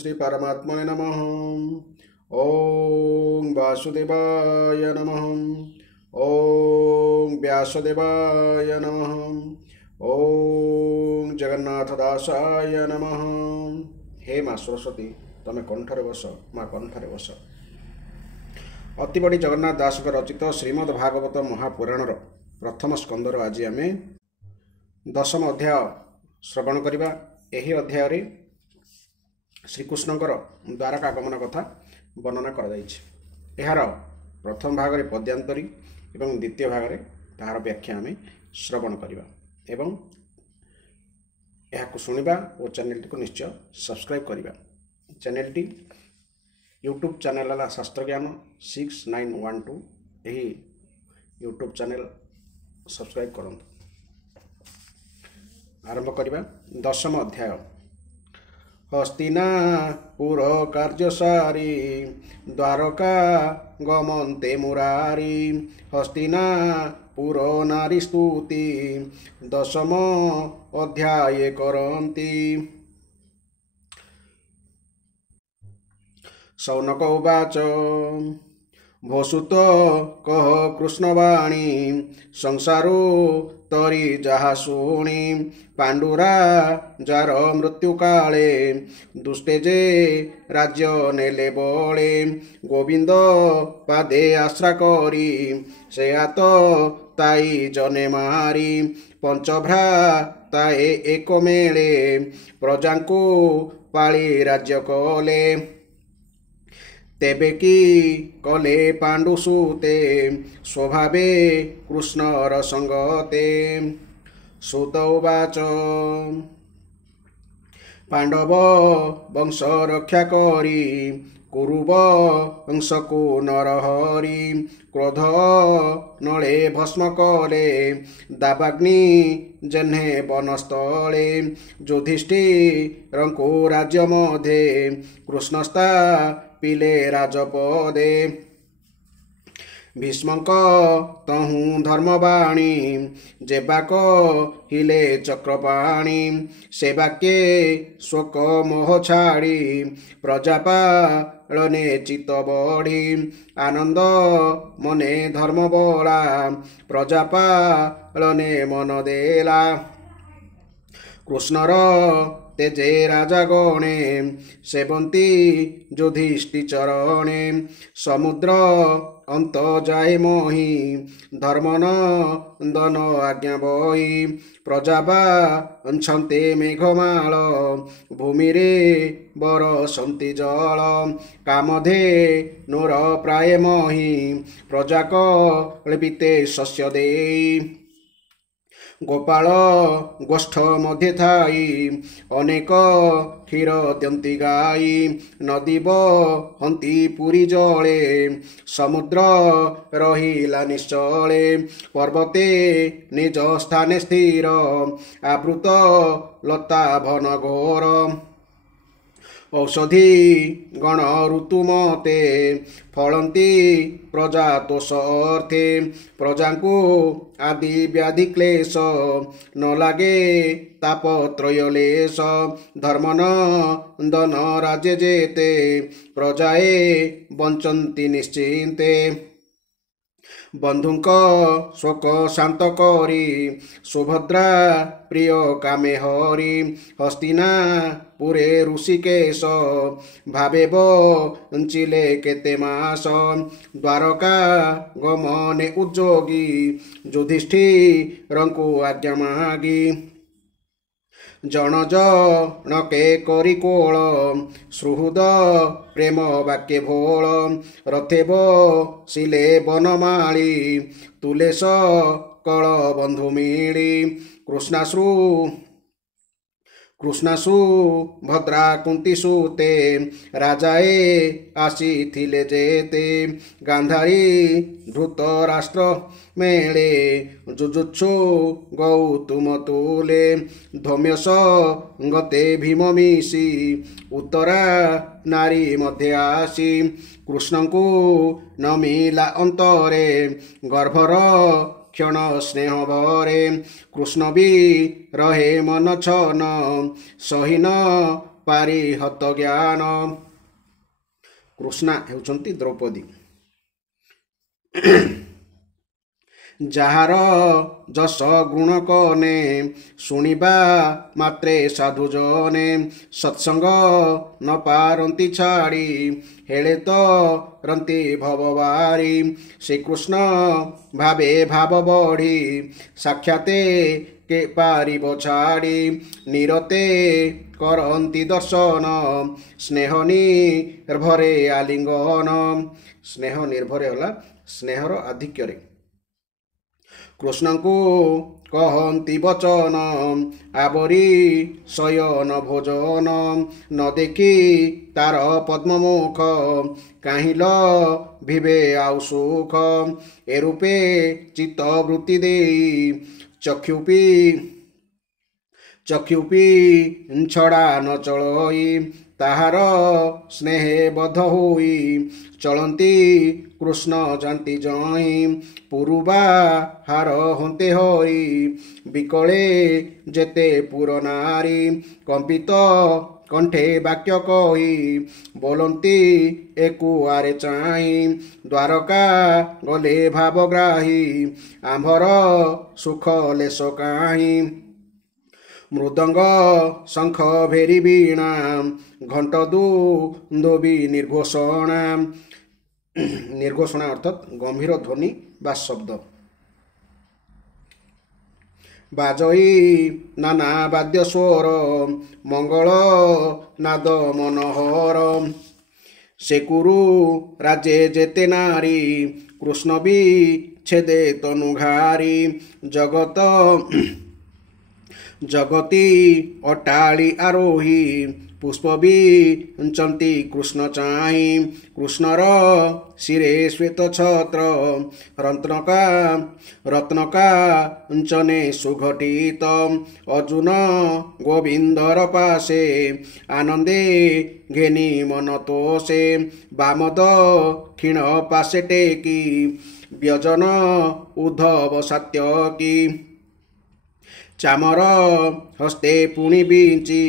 श्री परमात्मने नमः। ओम वासुदेवाय नमः। ओम व्यासदेवाय नमः। ओम जगन्नाथदासाय नमः। हे माँ सरस्वती तमे कंठरे बस, माँ कंठरे बस। अति बड़ी जगन्नाथ दास रचित श्रीमद् भागवत महापुराणर प्रथम स्कंदर आज आम 10म अध्याय श्रवण करिबा। एही अध्याय रे श्रीकृष्णकर द्वारका आगमन कथा वर्णना करा जायछि। एहार प्रथम भाग रे पद्यांतरी एवं द्वितीय भाग रे ताहार व्याख्या आम श्रवण करिबा एवं एहाकु सुनिबा और चैनल को निश्चय सब्सक्राइब करिबा। चैनल टी यूट्यूब चैनल है शास्त्र ज्ञान 6912। यही यूट्यूब चैनल सब्सक्राइब करूँ। आरंभ करिबा। 10म अध्याय। हस्तिनापुर कार्य सारी द्वारका गमन्ते मुरारी। हस्तिनापुर नारी स्तुति 10म अध्याये करन्ति। शौनक उवाच भोसुत कह कृष्णवाणी संसारो तरी जहा शुणी। पांडुरा जार मृत्यु काले दुष्टे जे राज्य नेले बळे। गोविंद पादे आश्रा करी से हात ताई जने मारी। पंचभ्रा ताए एक मेले प्रजांकु पाली राज्य कले। तेबे की कले पांडुसूते स्वभावे कृष्णर संगते। सूत उवाच पांडव वंश रक्षा करी कुरुव वंशकु नरहरि। क्रोध नले भस्म कले दावाग्नि जह्ने वनस्थले। युधिष्ठिरंकु राज्य मध्ये कृष्णस्था पिले राजपदे। भीष्मक तहु धर्मवाणी जेबाक हिले चक्रपाणी। से वाक्ये शोक मोह छाड़ी प्रजापालने चित्त बढ़ी। आनंद मने धर्म बड़ा प्रजापालने मन देला। कृष्णर तेजे राजा गणे सेवंती युधिष्ठि चरणे। समुद्र अंत जाए मोहि धर्मन दन आज्ञा बही। प्रजावांछन्ते मेघमाल भूमि रे बरसन्ति जल। कामधे नोर प्राय मोहि प्रजा कल्पिते शस्य देई। गोपाल गोष्ठ मध्ये थाई अनेक क्षीर द्यन्ति गाई। नदी बहन्ति पुरी जले समुद्र रहिला निश्चले। पर्वते निज स्थाने स्थिर आवृत लता भन घोर। औषधि गण ऋतु मते फलन्ति प्रजा तोष अर्थे। प्रजांकु आदि व्याधि क्लेश न लागे तापत्रयलेश। धर्मन दन राज्य जेते प्रजाए बंचन्ति निश्चिन्ते। बंधुक शोक शांत करी सुभद्रा प्रिय कामे हरि। हस्तिनापुरे ऋषिकेश भावे बंचिले केते मास। द्वारका गमने उद्योगी युधिष्ठिरंकु आज्ञा मागी। जन जनके करी कोल सुहृद प्रेम वाक्य भोल। रथे बसिले बनमाली तुलेश कल बंधु मिली। कृष्णासु भद्रा कुंती सूते राजाए आसीथिले जेते। गांधारी धृत राष्ट्र मेले जुजुत्सु गौतम तुले। धौम्यस गते भीम मिशी उत्तरा नारी मध्य आसी। कृष्णंकु नमिला अंतरे गर्भर क्षण स्नेह भरे कृष्ण भी रहे मन छन सही न पारी हत ज्ञान। कृष्णा हेउचंती द्रौपदी। ଯାହାର ଯଶ ଗୁଣ କନେ ଶୁଣିବା ମାତ୍ରେ ସାଧୁ ଜନେ ସତ୍ସଙ୍ଗ ନ ପାରନ୍ତି ଛାଡ଼ି ହେଳେ ତ ରନ୍ତି ଭବବାରି ଶ୍ରୀକୃଷ୍ଣ ଭାବେ ଭାବ ବଢ଼ି ସାକ୍ଷାତେ କେ ପାରିବ ଛାଡ଼ି ନିରତେ କରନ୍ତି ଦର୍ଶନ ସ୍ନେହ ନିର୍ଭରେ ଆଲିଙ୍ଗନ। ସ୍ନେହ ନିର୍ଭରେ ହେଲା ସ୍ନେହର ଆଧିକ୍ୟରେ କୃଷ୍ଣଙ୍କୁ କହନ୍ତି ବଚନ ଆବରି ଶୟନ ଭୋଜନ ନ ଦେଖି ତାର ପଦ୍ମମୁଖ କାହିଁଲ ଭିବେ ଆଉ ସୁଖ ଏ ରୂପେ ଚିତ୍ତ ବୃତ୍ତି ଦେଇ ଚକ୍ଷୁପି ଛଡ଼ା ନ ଚଳଇ ତାହାର ସ୍ନେହେ ବଦ୍ଧ ହୋଇ ଚଳନ୍ତି କୃଷ୍ଣ ଜାନ୍ତି ଜଇଁ ପୁରୁବା ହାର ହନ୍ତେ ହରି ବିକଳେ ଯେତେ ପୁର ନାରୀ କମ୍ପିତ କଣ୍ଠେ ବାକ୍ୟ କହି ବୋଲନ୍ତି ଏକୁଆରେ ଚାହିଁ ଦ୍ୱାରକା ଗଲେ ଭାବଗ୍ରାହୀ ଆମ୍ଭର ସୁଖ ଲେଶ କାହିଁ ମୃଦଙ୍ଗ ଶଙ୍ଖ ଭେରି ବୀଣା ଘଣ୍ଟ ଦୁନ୍ଦୁବି ନିର୍ଘୋଷଣା। ନିର୍ଘୋଷଣା ଅର୍ଥାତ୍ ଗମ୍ଭୀର ଧ୍ୱନି ବା ଶବ୍ଦ ବାଜଇ ନାନା ବାଦ୍ୟ ସ୍ୱର ମଙ୍ଗଳ ନାଦ ମନୋହର ସେ କୁରୁ ରାଜେ ଯେତେ ନାରୀ କୃଷ୍ଣ ବି ଛେଦେ ତନୁଘାରି ଜଗତି ଅଟାଳି ଆରୋହୀ ପୁଷ୍ପ ବିଞ୍ଚନ୍ତି କୃଷ୍ଣ ଚାହିଁ କୃଷ୍ଣର ଶିରେ ଶ୍ଵେତ ଛତ୍ର ରତ୍ନକାଞ୍ଚନେ ସୁଘଟିତ ଅର୍ଜୁନ ଗୋବିନ୍ଦର ପାଶେ ଆନନ୍ଦେ ଘେନି ମନ ତୋଷେ ବାମଦ କ୍ଷୀଣ ପାଶେ ଟେକି ବ୍ୟଜନ ଉଦ୍ଧବ ସାତ୍ୟକୀ ଚାମର ହସ୍ତେ ପୁଣି ବିଞ୍ଚି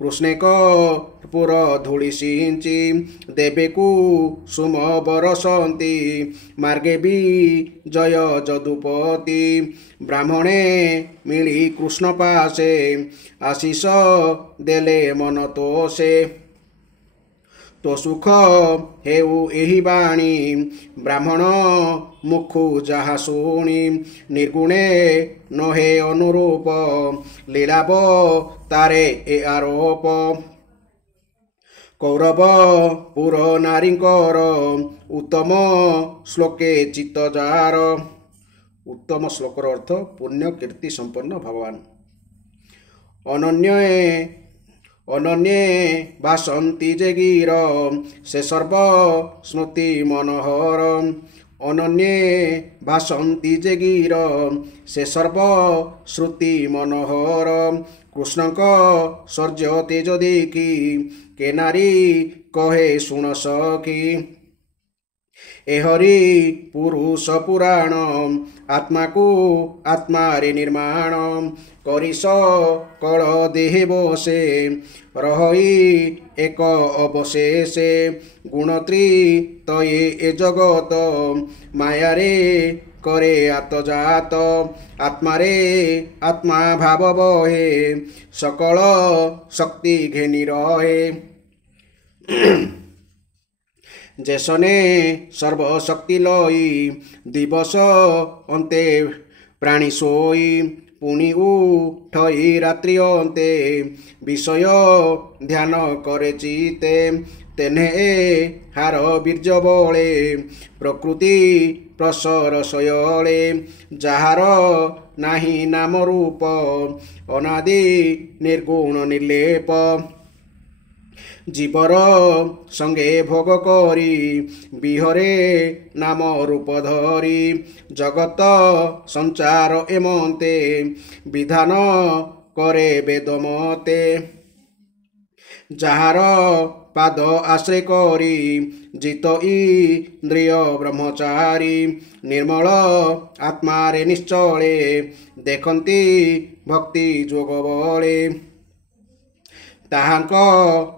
କୃଷ୍ଣେକ ପୁର ଧୂଳି ସିଞ୍ଚି ଦେବେକୁ ସୁମ ବରସନ୍ତି ମାର୍ଗେ ବି ଜୟ ଯଦୁପତି ବ୍ରାହ୍ମଣେ ମିଳି କୃଷ୍ଣ ପାଶେ ଆଶିଷ ଦେଲେ ମନ ତୋଷେ तो सुख हेउ एहि बाणी ब्राह्मण मुखु जहा शुणी निर्गुणे नहे अनुरूप लीलाब तारे ए आरोप कौरव पुर नारींकर उत्तम श्लोके चित्त जार। उत्तम श्लोकर अर्थ पुण्य कीर्ति संपन्न भगवान। अनन्ये भासन्ति जे गिर से सर्व स्मृति मनोहर अनन्ये भासन्ति जे गिर से सर्व श्रुति मनोहर कृष्णक शौर्य तेज देखी के नारी कहे शुण सखी एहरि पुरुष पुराण आत्मा को आत्मा रे निर्माण करिस कल देहे बसे रही एक अवशेषे गुणत्री तये ए जगत माया रे करे आतजात आत्मा रे आत्मा भाव बहे सकल शक्ति घेनी रहे जेसने सर्वशक्ति लई दिवस अंते प्राणी सोई पुणी उठई रात्रि अंते विषय ध्यान करे चिते तेने हार बीर्ज बले प्रकृति प्रसर शयले जार नाही नाम रूप अनादि निर्गुण निर्लेप जीवर संगे भोग करी बिहरे नाम रूप धरी जगत संचार एमते विधान करे वेदमते जार पाद आश्रय करी जित इंद्रिय ब्रह्मचारी निर्मल आत्मारे निश्चले देखती भक्ति जोग बले ताहांक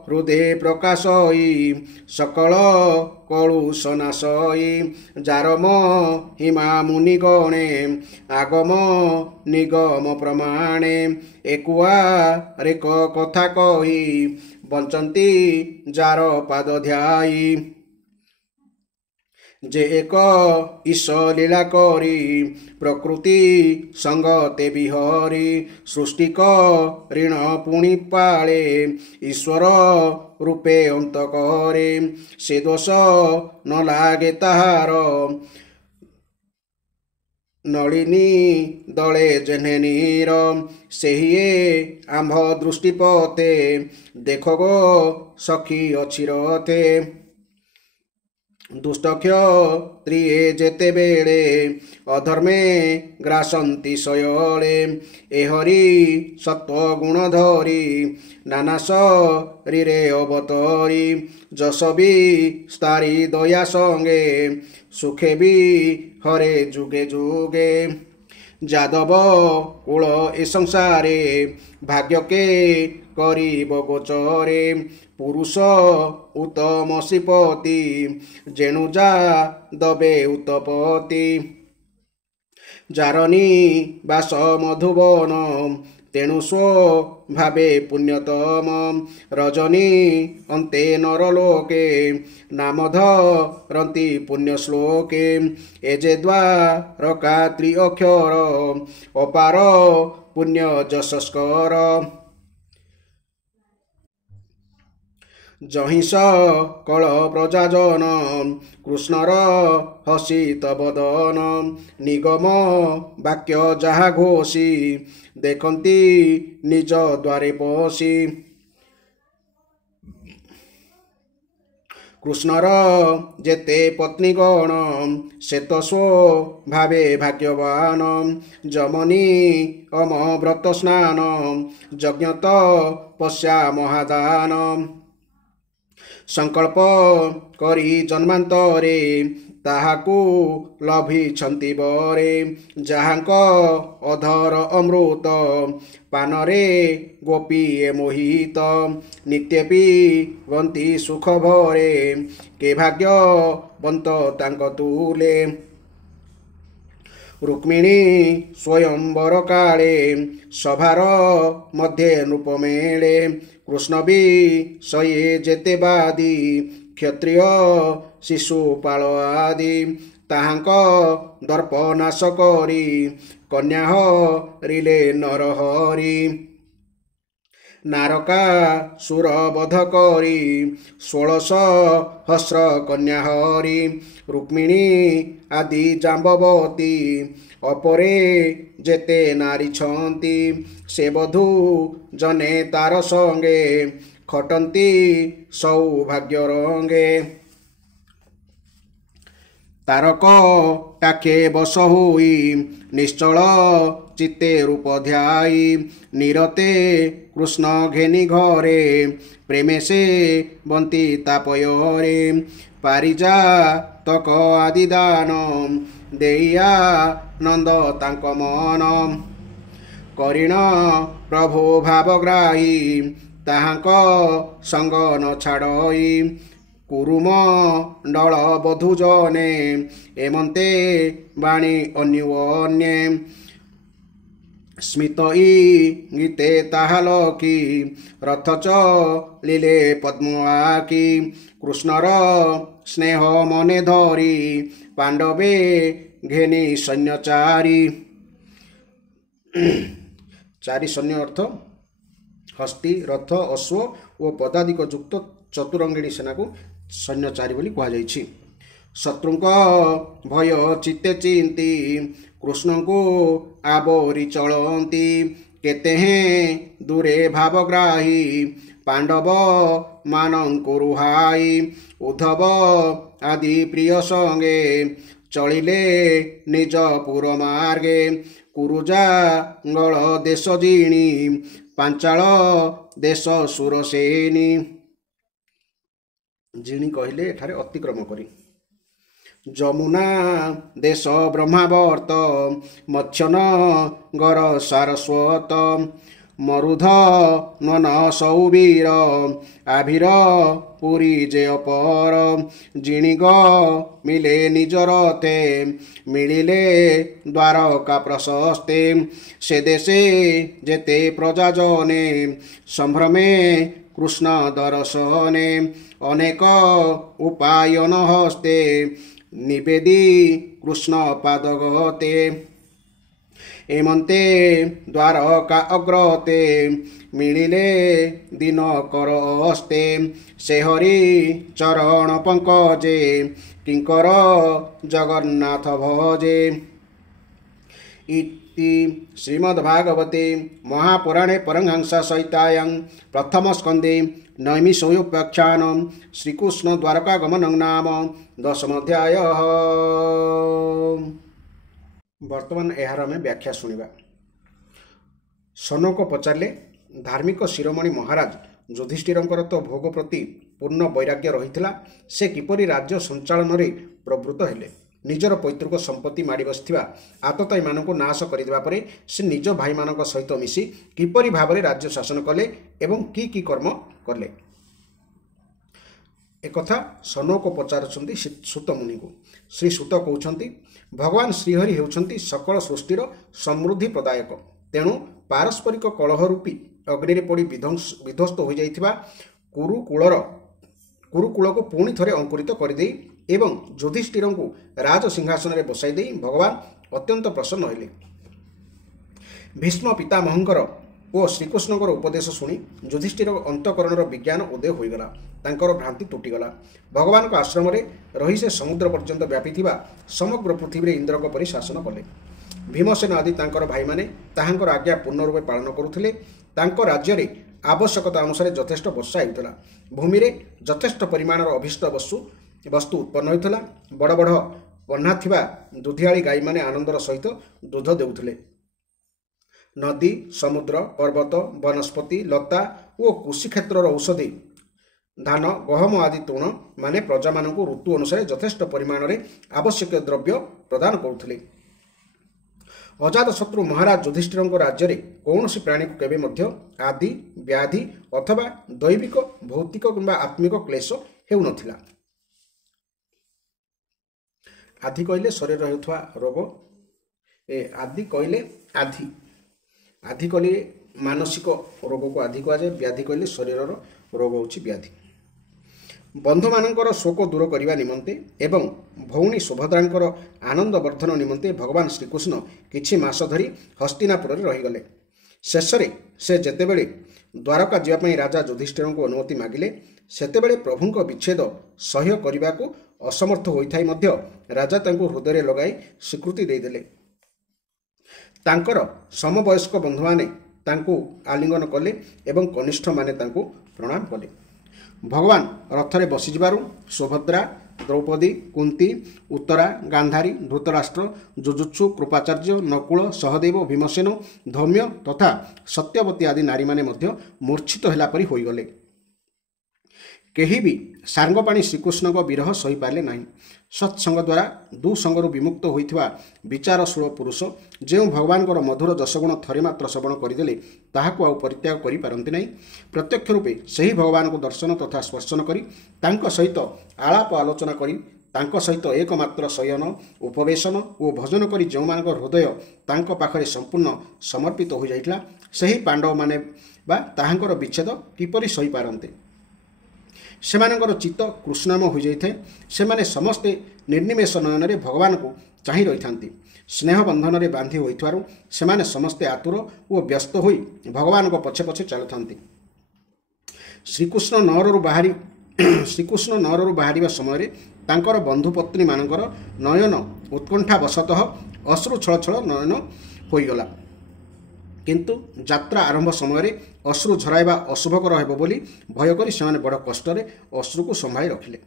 हृदय प्रकाशई सकल कलुष नाशई जार महिमा मुनिगणे आगम निगम प्रमाणे एकुआ रेक कथा कही बंचंती जार पाद ध्यायी जे एक ईश लीला करी प्रकृति संगते बिहरी सृष्टि ऋण पुणी पाले ईश्वर रूपे अंत करे से दोष न लागे ताहार नलिनी दले जेने नीर सेहिए आंभ दृष्टिपते देख गो सखी अछि रथे दुष्टक्षत्रिये जेते बेले अधर्मे ग्रासंती शयले एहरि सत्व गुण धरी नाना शरीरे अवतरी जस भी स्तारी दया संगे सुखे भी हरे जुगे जुगे जादव कूल ए संसारे भाग्य के करिब गोचरे पुरुष उत्तम श्रीपति जेणु जा दबे उत्तपति जारनी बास मधुबन तेणु स्व भावे पुण्यतम रजनी अन्ते नरलोके नाम धरन्ति पुण्य श्लोके एजे द्वारका त्रिअक्षर अपार पुण्य जशस्कर जहिंस कल प्रजाजन कृष्णर हसित बदन निगम वाक्य जहा घोषी देखती निज द्वारे पशी कृष्णर जेते पत्नीगण सेत स्व भावे भाग्यवान जमनी अम व्रत स्नान यज्ञत पश्या महादान संकल्प करी जन्मांतरे ताहाकू लभिछन्ति बरे जहांक अधर अमृत पानरे गोपीए मोहित नित्य पीवन्ति सुख भरे के भाग्यवंत तांक तुले रुक्मिणी स्वयंवर काले सभार मध्ये नृपमेळे कृष्ण भी सये जेते बादी क्षत्रिय शिशुपाल आदि ताहांक दर्प नाश करी कन्या हरिले नरहरि नारका सुर बध करी 16,000 कन्या हरि रुक्मिणी आदि जाम्बवती अपरे जेते नारी छंती से बधू जने तार संगे खटंती सौभाग्य रंगे तारक टाके बस हुई निश्चल चित्ते रूप ध्याई निरते कृष्ण घेनी घरे प्रेमे से बंती तापयरे पारिजा तक आदि दान देइया नंद तांक मन करिण प्रभु भावग्राही ताहांक संग न छाड़ई कुरुमंडल बधुजने एमंते बाणी अन्युन्ये स्मितई गीते ताहालकी रथ चलिले पद्मवाकी कृष्णर स्नेह मने धरी पांडवे घेनी सैन्य चारी चारि सैन्य अर्थ हस्ती रथ अश्व और पदाधिक युक्त चतुरंगिणी सेना को सैन्य चारी बोली कहुई शत्रुंक भय चित्ते चिंती कृष्ण को आवरी चलती केते हैं दूरे भावग्राही पांडव मानंकु रुहाई उद्धव आदि प्रिय संगे चलिले निज पुर मार्गे कुरुजांगल देश जिणी पांचाल देश सुरसेनी ଜିଣି କହିଲେ ଏଠାରେ ଅତିକ୍ରମ କରି। ଯମୁନା ଦେଶ ବ୍ରହ୍ମାବର୍ତ ମତ୍ସ୍ୟନ ଗର ସାରସ୍ୱତ ମରୁଧ ନନ ସୌବୀର ଆଭିର ପୁରୀ ଯେ ଅପର ଜିଣିଗ ମିଳେ ନିଜର ତେ ମିଳିଲେ ଦ୍ୱାରକା ପ୍ରଶସ୍ତେ ସେ ଦେଶେ ଯେତେ ପ୍ରଜାଜନେ ସମ୍ଭ୍ରମେ କୃଷ୍ଣ ଦର୍ଶନେ ଅନେକ ଉପାୟନ ହସ୍ତେ ନିବେଦି କୃଷ୍ଣ ପାଦଗତେ ଏମନ୍ତେ ଦ୍ୱାରକା ଅଗ୍ରତେ ମିଳିଲେ ଦିନ କର ଅସ୍ତେ ସେ ହରି ଚରଣ ପଙ୍କଜେ କିଙ୍କର ଜଗନ୍ନାଥ ଭଜେ। इति श्रीमद्भागवते महापुराणे परमहंस संहितायां प्रथम स्कंदे नैमिषोपाख्यानं श्रीकृष्ण द्वारकागमनं नाम 10 अध्याय। वर्तमान यार आम व्याख्या शुणा। सनक पचारे धार्मिक शिरोमणि महाराज युधिष्ठिरंकर तो भोग प्रति पूर्ण वैराग्य रही से किपरि राज्य संचालन में प्रवृत्त हेले। निजर पैतृक संपत्ति माड़ी बसथिबा आतताई मानकु नाश करदेबा परे से निज भाई मानक सहित मिसी किपरि भाबरे राज्य शासन कले एवं की कर्म कले। एक कथा सनक पचारुछंती सुत मुनि को। श्री सुत कहउछंती भगवान श्रीहरि हेउछंती सकल सृष्टिर समृद्धि प्रदायक। तेणु पारस्परिक कलह रूपी अग्नि रे पड़ी विध्वस्त हो जाइथिबा कुरुकुल को पुणी थरे अंकुरित करदे एवं युधिष्ठिर को राज सिंहासन में बसाई दे भगवान अत्यंत प्रसन्न हेले। भीष्म पितामहंकर और श्रीकृष्णकर उपदेश शुणी युधिष्ठिर अंतकरणर विज्ञान उदय होगला। तांकर भ्रांति तुटिगला। भगवान को आश्रम में रही से समुद्र पर्यंत व्यापी समग्र पृथ्वी में इंद्र परि शासन कले। भीमसेन आदि तांकर भाई माने ताहांकर आज्ञा पूर्ण रूपे पालन करुथिले। तांकर राज्य रे आवश्यकता अनुसार यथेष्ट वर्षा हेउथला। भूमि रे यथेष्ट परिमाणर अभिष्ट वस्तु उत्पन्न होता। बड़ बड़ बन्हा थिबा दुधियाली गाई माने आनंदर सहित दूध देउथिले। नदी समुद्र पर्वत वनस्पति लता और कृषि क्षेत्र औषधि धान गहम आदि तृण माने प्रजा मानक ऋतु अनुसार यथेष्ट परिमाण में आवश्यक द्रव्य प्रदान करुथिले। अजातशत्रु महाराज युधिष्ठिर राज्य में कौन प्राणी को केबे मध्य आदि व्याधि अथवा दैविक भौतिक किंबा आत्मिक क्लेश हेउनथिला। आदि कहले शरीर हेउथवा रोग आदि कहले आदि कहले मानसिक रोग को आदि कह जाए। व्याधि कहले शरीर रोग होछि व्याधि। बंधु मानकर शोक दूर करने निमंते एवं भौणी सुभद्रांकर आनंद वर्धन निमंते भगवान श्रीकृष्ण किछि मास धरी हस्तिनापुर रहीगले। शेषरे से जेतेबेले द्वारका जीवाई राजा युधिष्ठिर को अनुमति मागिले सेतेबेले प्रभुंक विच्छेद सह्य करने को असमर्थ होइथाई मध्य राजा तांको हृदय लगाई स्वीकृति देदेले। तांकर समवयस्क बंधु माने तांको आलिंगन कले एवं कनिष्ठ माने तांको प्रणाम कले। भगवान रथरे बसीजिबारु सुभद्रा द्रौपदी कुंती उत्तरा गांधारी धृतराष्ट्र जुजुत्सु कृपाचार्य नकुल सहदेव भीमसेन धौम्य तथा सत्यवती आदि नारी माने मध्य मूर्छित होला परि होइगले। केही भी सारंगपाणी श्रीकृष्ण को विरह सही पारे नहीं। सत्संग द्वारा दुसंगरु विमुक्त होइथिबा विचारशील पुरुष जो भगवान को मधुर जसगुण थरे मात्र श्रवण करदेले ताहाकु आउ परित्याग करि पारंती नहीं। प्रत्यक्ष रूपे सही भगवान को दर्शन तथा स्पर्शन करी तांको सहित आलाप आलोचना करी तांको सहित एकमात्र शयन उपवेशन और भजन करी जो मान हृदय तांको पाखरे संपूर्ण समर्पित हो जाइतला सही पांडव माने बा ताहांकर विच्छेद किपरि सही पारंते। सेमानंकर चित्त कृष्णाम हो जाए। सेमाने समस्ते निर्निमेष नयन भगवान को चाहि रही था। स्नेह बंधन में बांधि होइथारु सेमाने समस्ते आतुर और व्यस्त होई भगवान को पछे पछे चलुथांती। श्रीकृष्ण नगरु बाहरिबा समय तांकर बंधुपत्नी मानकर नयन उत्कंठा वशतः अश्रु छल छल नयन होइगला। किंतु यात्रा आरंभ समय अश्रु झराइबा अशुभकर हेब बोली भय करी सेमाने बड़ कष्ट अश्रु को संभाई रखिले।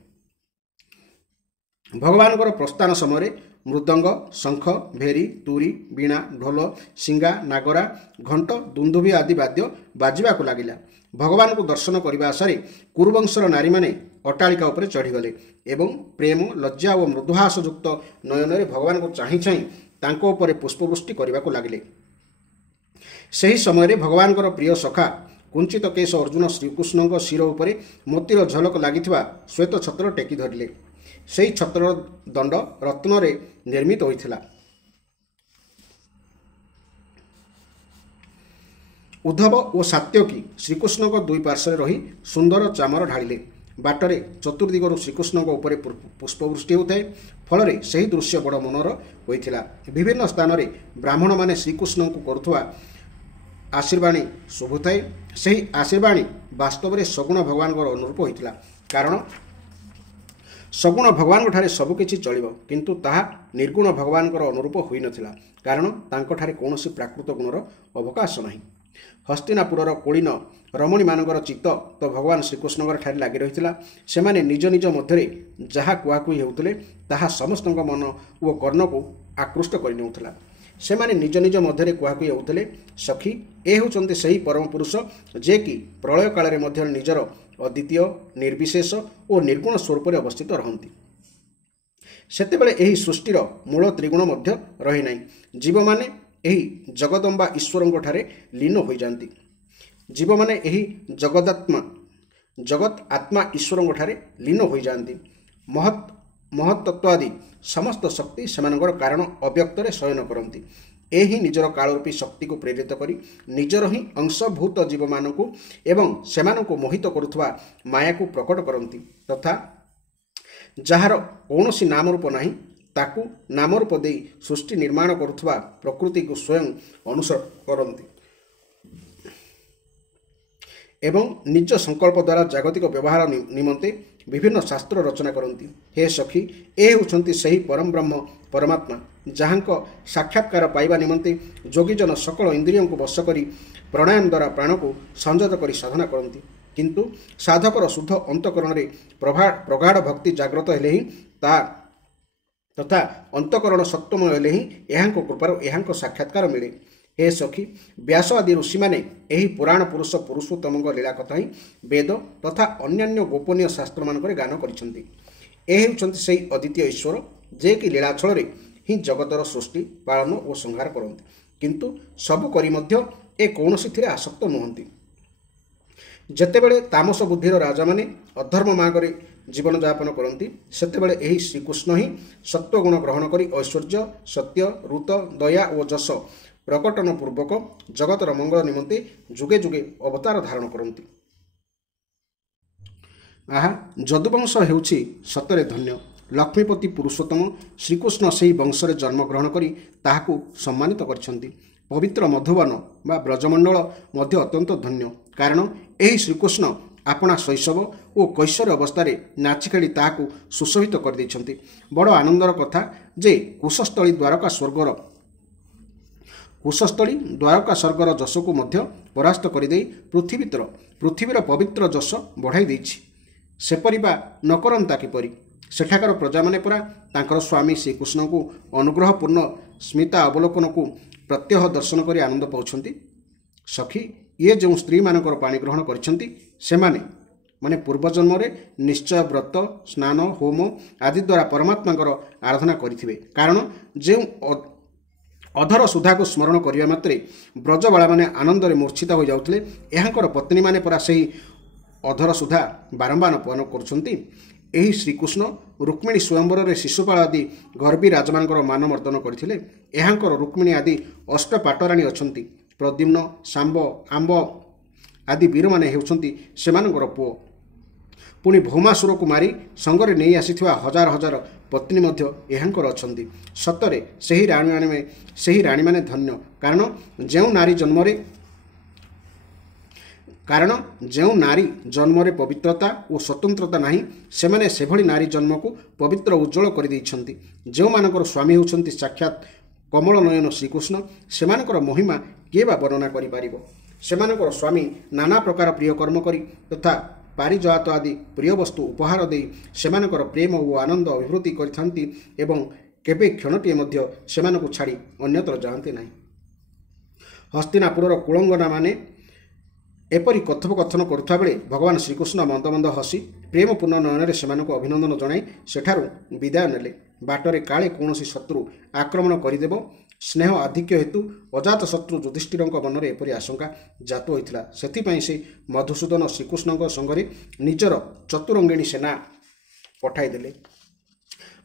भगवान प्रस्थान समय मृदंग शंख भेरी तुरी वीणा ढोल सिंगा नागरा घंट दुंदुभी आदि वाद्य बाजिबा को लागिला। भगवान को दर्शन करने आशारे कुरुवंशर नारी माने अट्टालिका उपरे चढ़ीगले एवं प्रेम लज्जा और मृदुहासयुक्त नयन भगवान को चाहीं चाहीं तांको उपरे पुष्पवृष्टि करने को लगिले। सही समय भगवान प्रिय सखा कुंचित केश अर्जुन श्रीकृष्ण शिर उपरे मोतीर झलक लगी श्वेत छत्र टेकी धरिले। सही छत्र दंड रत्न निर्मित होता। उद्धव और सात्यकी श्रीकृष्ण को दुई पार्श्वे रही सुंदर चामर ढाड़िले। बाटरे चतुर्दिगरु श्रीकृष्ण उपरे पुष्पवृष्टि होता है। फल से ही दृश्य बड़ मनोर होता। विभिन्न स्थान में ब्राह्मण माने श्रीकृष्ण को करुवा आशीर्वाणी शुभुए। से ही आशीर्वाणी वास्तव में सगुण भगवान अनुरूप होता। कारण सगुण भगवान ठारे सबकिछि चलिब किंतु ताहा निर्गुण भगवान अनुरूप होई नथिला। कारण तांको ठारे कौनसी प्राकृत गुणर अवकाश नहीं। हस्तिनापुरर कोलिन रमणी मानकर चित्त तो भगवान श्रीकृष्ण ठारे लगी रही। सेमाने निज निज मध्य जहाँ कुआकुई होउतले ताहा समस्त मन और कर्ण को आकृष्ट कर नेउथला। सेमाने निज निज मध्य कुआकुई होउतले सखी ए होचंती सही परम पुरुष जे कि प्रलय काल में निजर अद्वितीय निर्विशेष और निर्गुण स्वरूप अवस्थित रहंती। सेतेबेले एही सृष्टिर मूल त्रिगुण मध्य रही नहीं। जीव माने एही जगदम्बा ईश्वरंक ठारे लीन हो जाती। जीव माने एही जगत आत्मा ईश्वरंक ठारे लीन हो जाती। महत्तत्वादि समस्त शक्ति सेमानकर कारण अव्यक्तरे शयन करती। एही निजर कालरूपी शक्ति को प्रेरित करी निजर ही अंशभूत जीव मानकु एवं सेमानकु मोहित करुथुवा माया को प्रकट करती तथा जार कौनसी नाम रूप नहीं ताकू नामरूप दे सृष्टि निर्माण करुथुवा प्रकृति को स्वयं अनुसरण करती एवं निज संकल्प द्वारा जागतिक व्यवहार निमंते विभिन्न शास्त्र रचना करती। हे सखी ए होचंती सही परम ब्रह्म परमात्मा जहाँक साक्षात्कार पाइबा निमंते योगीजन सकल इंद्रियों को वश करी प्राणायाम द्वारा प्राण को संयत करी साधना करती। किंतु साधकर शुद्ध अंतकरण रे प्रगाढ़ भक्ति जागृत हेले ही तथा अंतकरण सत्वमय हेले ही एहांक कृपार एहांक साक्षात्कार मिले। हे सखी व्यास आदि ऋषि माने एही पुराण पुरुष पुरुषोत्तम लीला कथा ही वेद तथा अन्यान्य गोपनीय शास्त्र मानक गान करिसेंती। एही होचंती सही अद्वितीय ईश्वर जे कि लीलाछल रे ही जगतर सृष्टि पालन और संहार करती। किंतु सबु करी मध्य ए कौनसी थिरे आसक्त नुहंती। जेतेबेले तामस बुद्धिर राजा माने अधर्म मार्गरे जीवन यापन करती सेतेबेले एही श्रीकृष्ण ही सत्वगुण ग्रहण करी ऐश्वर्य सत्य ऋत दया और जस प्रकटन पूर्वक जगतर मंगल निमंते जुगे जुगे अवतार धारण करती। आहा जदुवंश हेउछि सतरे धन्य। लक्ष्मीपति पुरुषोत्तम श्रीकृष्ण से वंशरे जन्म ग्रहण करी ताहाकु सम्मानित करछंती। पवित्र मधुवन बा ब्रजमंडल मध्य अत्यंत धन्य। कारण एही श्रीकृष्ण आपणा शैशव और कैशोर अवस्था नाची खेली ताहाकु सुशोभित कर दैछंती। बड़ आनंदर कथा जे कुशस्थली द्वारका स्वर्गर जश को मध्य परास्त करदे पृथ्वीर पवित्र जश बढ़ाई देछि। सेपरि बा न करंता किपरि सेठाकर प्रजा माने परा तांकर स्वामी श्रीकृष्ण को अनुग्रहपूर्ण स्मिता अवलोकन को प्रत्यह दर्शन करी आनंद पाउछंती। सखी ये जो स्त्री मानकर पाणी ग्रहण करिसेंती सेमाने माने पूर्वजन्म रे निश्चय व्रत स्नान होम आदि द्वारा परमात्मा आराधना करिथिबे। कारण जे अधर सुधा को स्मरण करने मात्रे ब्रजबाला माने आनंद रे मूर्छित हो जाउतले एहांकर पत्नी माने परा सही अधर सुधा बारंबार पान करुछंती। एही श्रीकृष्ण रुक्मिणी स्वयंवर रे शिशुपाल आदि गर्भी राजमानकर मानमर्दन करथिले। एहांकर रुक्मिणी आदि अष्ट पाटराणी अछंती। प्रद्युम्न सांब आंब आदि वीर माने हेउछंती सेमानकर पुओ। पुणी भौमासुर को मारी संगरे नहीं आसीथिबा हजार हजार पत्नी मध्य एहांकर अछंती। सतरे सही राणी माने धन्य। कारण जो नारी जन्म रे पवित्रता और स्वतंत्रता नहीं सेमाने सेभली नारी जन्म को पवित्र उज्जवल कर दैछंती। जो मानकर स्वामी होउछंती साक्षात कमल नयन श्रीकृष्ण सेमानकर महिमा किए बा वर्णना करि पारिबो। सेमानकर स्वामी नाना प्रकार प्रिय कर्म करी तथा पारिजात आदि प्रिय वस्तु उपहार दे सेमानकर प्रेम और आनंद अभिवृद्धि करथांती एवं केबे क्षणटिए मध्य सेमानकु छाड़ी अन्यत्र जाते नहीं। हस्तिनापुरर कुलंगना माने एपरी कथोपकथन करुवा बेले भगवान श्रीकृष्ण मंद मंद हसी प्रेमपूर्ण नयन से अभिनंदन जनाई सेठारु विदाय नेले। बाटरे काले कौन शत्रु आक्रमण करदेव स्नेह आधिक्य हेतु अजात शत्रु युधिष्ठिर मन में एपरी आशंका जात होता से मधुसूदन श्रीकृष्ण संगे निजर चतुरंगिणी सेना पठाईदेले।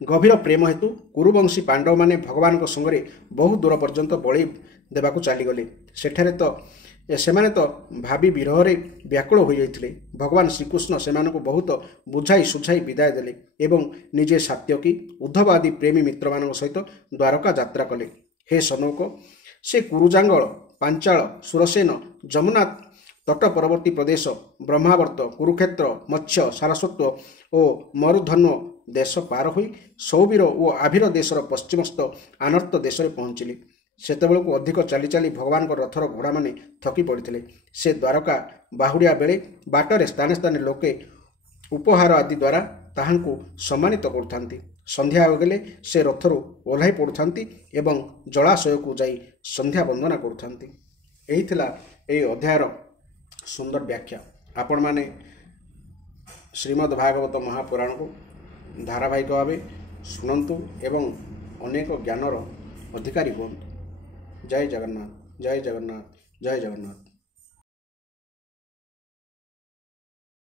गभीर प्रेम हेतु कुरुवंशी पांडव माने भगवान संगे बहु दूर पर्यंत बलि देवाकू चलीगले। सेठारे सेमाने तो भावी विरह व्याकुल हो जाते। भगवान श्रीकृष्ण सेमानकु बहुत बुझाई सुझाई विदाय देले एवं निजे सात्यकी उद्धव आदि प्रेमी मित्र मान सहित द्वारका यात्रा कले। हे सनौक से कुरुजांगल पांचाल सुरसेन जमुना तट परवर्ती प्रदेश ब्रह्मावर्त कुरुक्षेत्र मत्स्य सारस्वत और मरुधन्व देश पार हो सौबीर और आभिर देशर पश्चिमस्थ आनर्त देश में पहुँचिले। सेतेबेलକୁ अधिक चाली चाली भगवान रथर घोड़ा माने थकी पड़ते। से द्वारका बाहुड़िया बेले बाटरे स्थाने स्थाने लोके उपहार आदि द्वारा ताहांकु सम्मानित करथांती। संध्या होगले से रथरु ओह्लाई पड़ुथांती एवं जलाशय को जाई संध्या वंदना करुथांती। एही थिला एही अध्यायर सुंदर व्याख्या। आपण माने श्रीमद् भागवत महापुराण को धारावाहिक भाव शुणु एवं अनेक ज्ञानर अधिकारी हुंतु। जय जगन्नाथ जय जगन्नाथ जय जगन्नाथ।